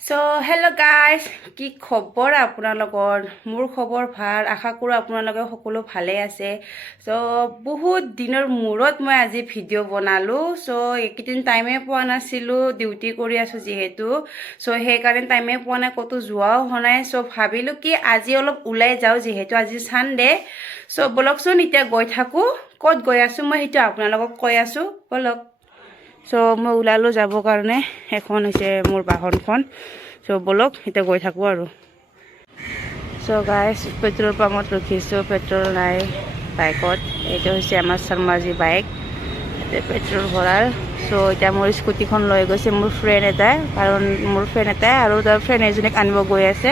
So hello' guys, কি খবৰ আপোনালোকৰ? মোৰ খবৰ ভাল, আশা কৰোঁ আপোনালোকে সকলো ভালে আছে। চ' বহুত দিনৰ মূৰত মই আজি ভিডিঅ' বনালোঁ। চ' এইকেইদিন টাইমেই পোৱা নাছিলোঁ, ডিউটি কৰি আছোঁ যিহেতু। চ' সেইকাৰণে টাইমেই পোৱা নাই, ক'তো যোৱাও হোৱা নাই। চ' ভাবিলোঁ কি আজি অলপ ওলাই যাওঁ, যিহেতু আজি ছানডে'। চ' ব'লকচোন এতিয়া গৈ থাকোঁ। ক'ত গৈ আছোঁ মই সেইটো আপোনালোকক কৈ আছোঁ, ব'লক। চ' মই ওলালোঁ যাবৰ কাৰণে, এখন হৈছে মোৰ বাহনখন। চ' ব'লক এতিয়া গৈ থাকোঁ আৰু। চ' গাইজ, পেট্ৰল পাম্পত ৰখিছোঁ, পেট্ৰল নাই বাইকত। এইটো হৈছে আমাৰ শৰ্মাজী বাইক, এতিয়া পেট্ৰল ভৰাল। চ' এতিয়া মোৰ স্কুটিখন লৈ গৈছে মোৰ ফ্ৰেণ্ড এটাই, কাৰণ মোৰ ফ্ৰেণ্ড এটাই আৰু তাৰ ফ্ৰেণ্ড এজনীক আনিব গৈ আছে।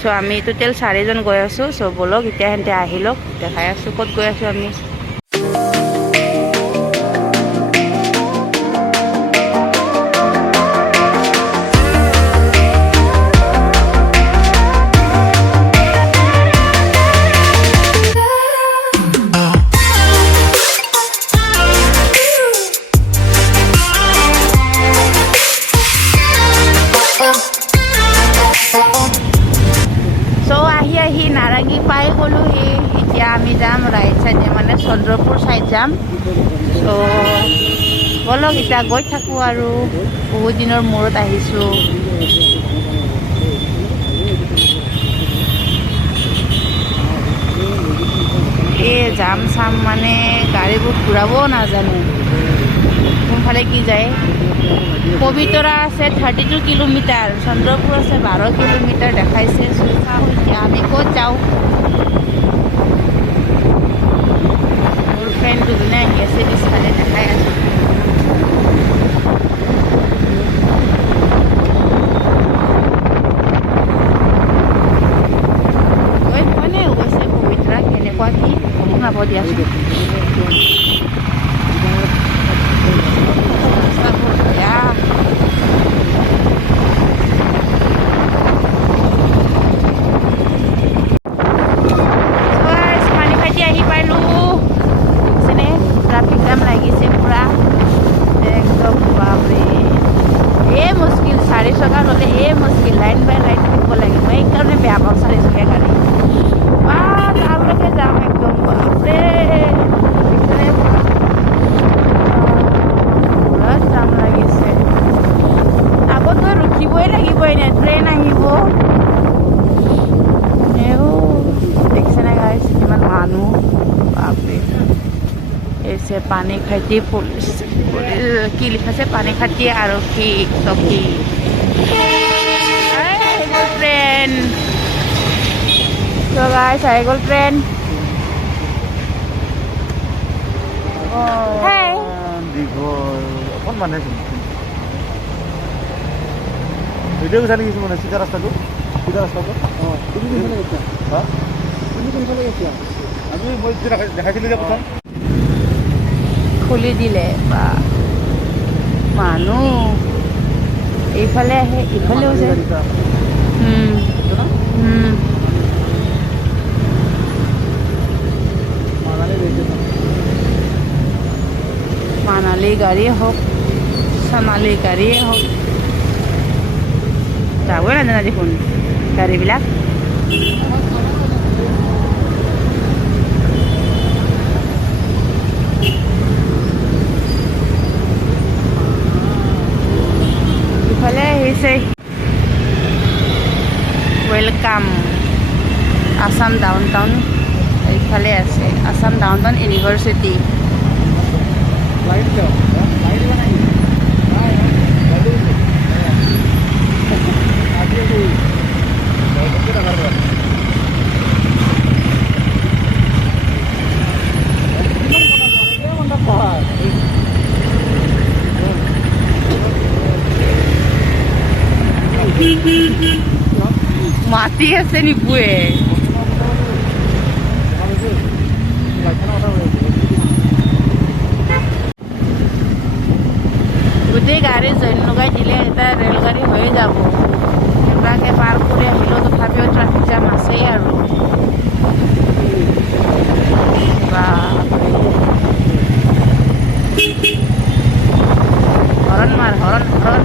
চ' আমি টোটেল 4জন গৈ আছোঁ। চ' ব'লক এতিয়া সিহঁতে আহি লওক, দেখাই আছোঁ ক'ত গৈ আছোঁ আমি। আহি নাৰেংগী পাই গ'লোহি। এতিয়া আমি যাম ৰাইট চাইডে, মানে চন্দ্ৰপুৰ চাইড যাম। চ' ব'লক এতিয়া গৈ থাকোঁ আৰু, বহুত দিনৰ মূৰত আহিছোঁ। এই যাম চাম মানে গাড়ীবোৰ ঘূৰাবও নাজানো, কোনফালে কি যায়। পবিতৰা আছে 32 কিলোমিটাৰ, চন্দ্ৰপুৰ আছে 12 কিলোমিটাৰ দেখাইছে। এতিয়া আমি ক'ত যাওঁ? মোৰ ফ্ৰেণ্ড দুজনে আহি আছে পিছফালে, দেখাই আছোঁ। গৈ পোৱা নাই অৱশ্যে পবিতৰা, কেনেকুৱা কি গম নাপাব দিয়াচোন। ৰাস্তাবোৰ বেয়া। আহি পালোঁ, ট্ৰাফিক জাম লাগিছে পুৰা একদম। বাপৰে, এই মুস্কিল 4 চকা ল'লে, এই মুস্কিল লাইন বাই লাইন থাকিব লাগে। মই এইকাৰণে বেয়া পাওঁ 4 চকীয়া গাড়ী। তালৈকে যাম একদম। বাপৰে, পুৰা জাম লাগিছে। আগতো ৰখিবই লাগিব, এনে ট্ৰেইন আহিব। দেখছেনে গাইছ কিমান মানুহ? বাপৰে, এইছে পানী খাইটি পুলিচ, কি লিখাছে? পানী খাইটি আৰক্ষী চকী। ট্ৰেইন গাইছ আহি গ'ল ট্ৰেইন। অকণমানে ভিডিঅ' বিচাৰি গৈছোঁ মানে চিধা ৰাস্তাটো, চিধা ৰাস্তাটো। তুমি কোনফালে গৈছা? হা, তুমি কোনফালে গৈছা? আমি মই দেখাইছিলোঁ যে প্ৰথম খুলি দিলে। বা মানুহ এইফালে আহে, ইফালেও যায়। মানালী গাড়ীয়ে হওক, সোণালী গাড়ীয়ে হওক, যাবই নাজানে দেখোন গাড়ীবিলাক। ইফালে আহিছে ৱেলকাম আসাম ডাউন টাউন। এইফালে আছে আসাম ডাউন টাউন ইউনিভাৰ্চিটি। মাতি আছে নিপুৱে। গোটেই গাড়ী জইন লগাই দিলে এটা ৰেলগাড়ী হৈ যাব। কিবাকৈ পাৰ কৰি আহিলেও তথাপিও ট্ৰাফিক জাম আছেই আৰু। হৰণ মাৰ, হৰণ হৰণ।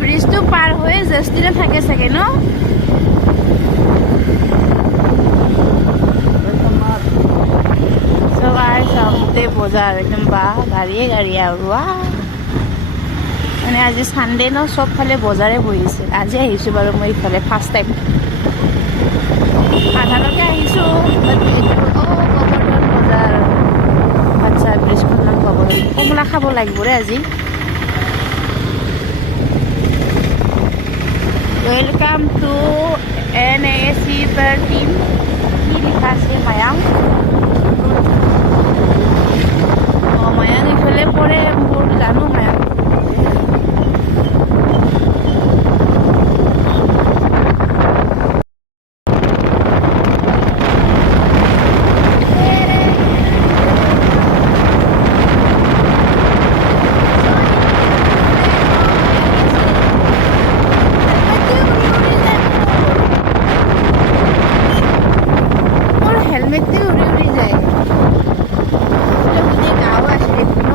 ব্ৰিজটো পাৰ হৈ জেষ্টিনে থাকে চাগে ন? সবাই গোটেই বজাৰ একদম বা গাড়ীয়ে আৰু মানে আজি চানডে ন, চবফালে বজাৰে বহিছে। আজি আহিছোঁ বাৰু মই ইফালে ফাৰ্ষ্ট টাইম। আধালৈকে আহিছোঁ, গোবৰ্ধন বজাৰ। আচ্ছা, ব্ৰিজখনৰ নাম গোবৰ্ধন। কমলা খাব লাগিব ৰে আজি। Welcome to NAC 13। কি লিখা আছে? মায়াং। মায়াং ইফালে পৰে, মোৰ জানো মায়াং। হেলমেটটো উৰি উৰি যায়। গোটেই গাঁও আছে দেখোন ন।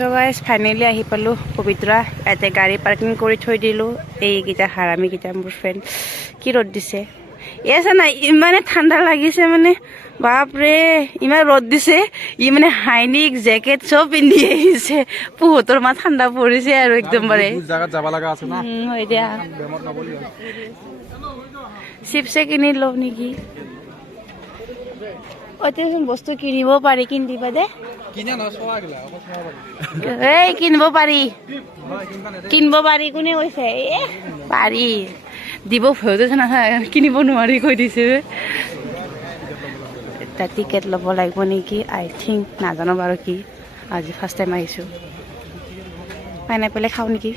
So guys, ফাইনেলি আহি পালোঁ পবিত্ৰা। ইয়াতে গাড়ী পাৰ্কিং কৰি থৈ দিলোঁ। এইকেইটা হাৰামিকেইটা মোৰ ফ্ৰেণ্ড। কি ৰ'দ দিছে এই আছে নাই, ইমানে ঠাণ্ডা লাগিছে মানে বাপৰে, ইমান ৰ'দ দিছে। ই মানে হাইনিক জেকেট চব পিন্ধি আহিছে। পোহতৰ মা ঠাণ্ডা পৰিছে আৰু একদম বাৰে হয় দিয়া। চিপছে কিনি লওঁ নেকি? অত্যাচোন বস্তু কিনিব পাৰি, কিনি দিবা দে। এই কিনিব পাৰি, কিনিব পাৰি। কোনে কৈছে? এ পাৰি দিব, ভয়তো নাথাকে, কিনিব নোৱাৰি কৈ দিছে। এটা টিকেট ল'ব লাগিব নেকি? আই থিংক, নাজানো বাৰু কি। আজি ফাৰ্ষ্ট টাইম আহিছোঁ। পাইনাপেলে খাওঁ নেকি?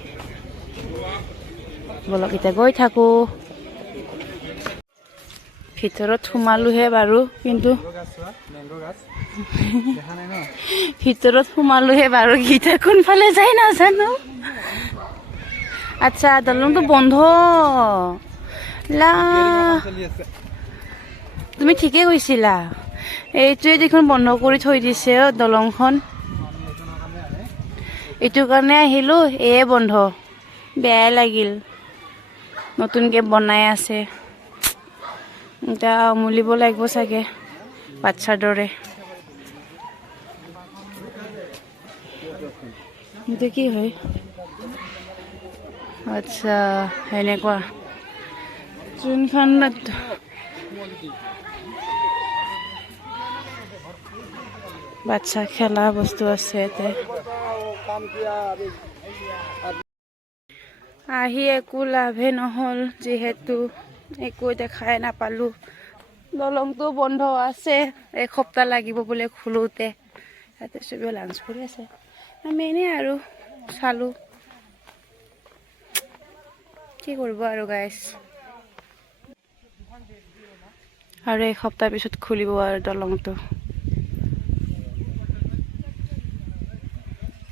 বলক এতিয়া গৈ থাকোঁ। ভিতৰত সোমালোহে বাৰু, কিন্তু ভিতৰত সোমালোহে বাৰু, গীতা কোনফালে যায় নাজানো। আচ্ছা, দলংটো বন্ধ। লা, তুমি ঠিকে কৈছিলা। এইটোৱে দেখোন বন্ধ কৰি থৈ দিছে দলংখন। এইটো কাৰণে আহিলোঁ, এয়ে বন্ধ। বেয়াই লাগিল। নতুনকৈ বনাই আছে। এতিয়া উমলিব লাগিব চাগে বাচ্ছাৰ দৰে। এতিয়া কি হয়? আচ্ছা, সেনেকুৱা যোনখন বাচ্চা খেলা বস্তু আছে ইয়াতে। আহি একো লাভে নহ'ল, যিহেতু একো দেখাই নাপালোঁ। দলংটো বন্ধ আছে, এসপ্তাহ লাগিব বোলে খোলোতে। ইয়াতে চবেই লাঞ্চ কৰি আছে, আমি এনেই আৰু চালোঁ, কি কৰিব আৰু গাইছ। আৰু এসপ্তাহ পিছত খুলিব আৰু দলংটো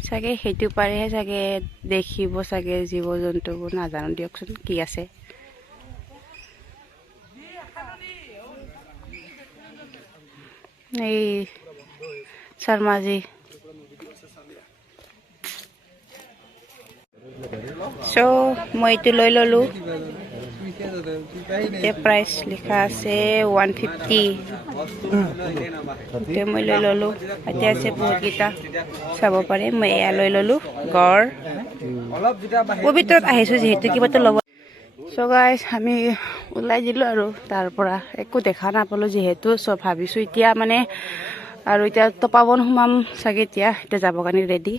চাগে। সেইটো পাৰেহে চাগে দেখিব চাগে জীৱ জন্তুবোৰ, নাজানো দিয়কচোন কি আছে। এই শৰ্মাজী মই এইটো লৈ ল'লোঁ। এতিয়া প্ৰাইচ লিখা আছে 150। এতিয়া মই লৈ ল'লোঁ। এতিয়া আছে বহুতকেইটা চাব পাৰে। মই এয়া লৈ ল'লোঁ গড়। ভিতৰত আহিছোঁ যিহেতু কিবা এটা ল'ব। গাইছ আমি ওলাই দিলোঁ আৰু তাৰ পৰা একো দেখা নাপালোঁ যিহেতু। ভাবিছোঁ এতিয়া মানে আৰু এতিয়া তপাবন সোমাম চাগে। এতিয়া যাবৰ কাৰণে ৰেডি।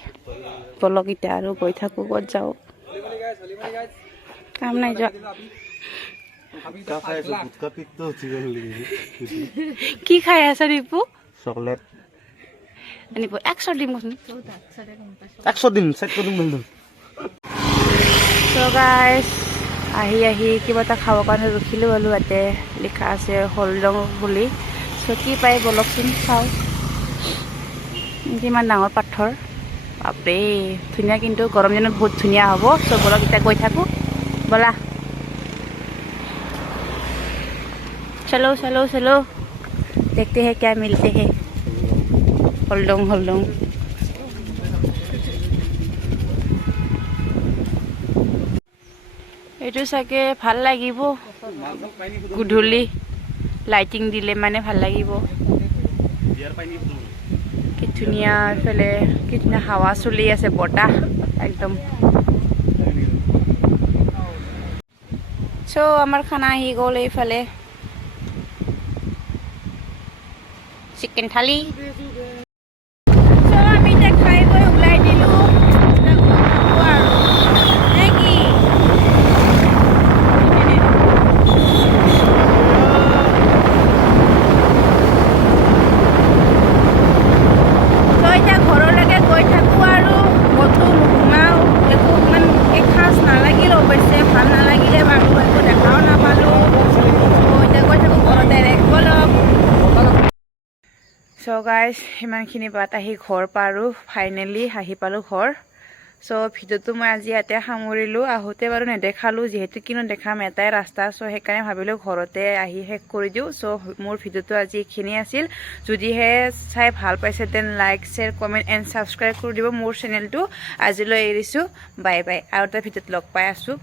বলক এতিয়া আৰু গৈ থাকোঁ, ক'ত যাওঁ কাম নাই যোৱা। কি খাই আছা ৰিপু? চকলেট আনিব 100 দিম কচোন। 100 দিম। গাইছ আহি কিবা এটা খাবৰ কাৰণে ৰখিলোঁ আৰু ইয়াতে লিখা আছে হলদং বুলি। কি পাই বলকচোন চাওঁ। কিমান ডাঙৰ পাথৰ, বাপৰে ধুনীয়া, কিন্তু গৰম দিনত বহুত ধুনীয়া হ'ব। বলক এতিয়া গৈ থাকোঁ, ব'লা। চলো देखते हैं क्या मिलते हैं। হলদং এইটো চাগে ভাল লাগিব গধূলি লাইটিং দিলে, মানে ভাল লাগিব। কি ধুনীয়া এইফালে, কি ধুনীয়া হাৱা চলি আছে, বতাহ একদম। আমাৰ খানা আহি গ'ল। এইফালে চিকেন থালি। আমি এতিয়া খাই বৈ ওলাই দিলোঁ আৰু নে কি? এতিয়া ঘৰলৈকে গৈ থাকোঁ আৰু ক'তো নোসোমাওঁ। একো ইমান খাচ নালাগিল, অৱশ্যে ভাল নালাগিলে বাৰু, একো দেখাও নাপালোঁ। এতিয়া গৈ থাকোঁ ঘৰত ডাইৰেক্ট, বলক। গাইজ সিমানখিনি বাট আহি ঘৰ পালোঁ, ফাইনেলি আহি পালোঁ ঘৰ। ভিডিঅ'টো মই আজি ইয়াতে সামৰিলোঁ। আহোঁতে বাৰু নেদেখালোঁ, যিহেতু কিনো দেখাম, এটাই ৰাস্তা। সেইকাৰণে ভাবিলোঁ ঘৰতে আহি শেষ কৰি দিওঁ। মোৰ ভিডিঅ'টো আজি এইখিনি আছিল। যদিহে চাই ভাল পাইছে then like, share, comment and subscribe কৰি দিব মোৰ চেনেলটো। আজিলৈ এৰিছোঁ, বাই বাই। আৰু এটা ভিডিঅ'ত লগ পাই আছোঁ।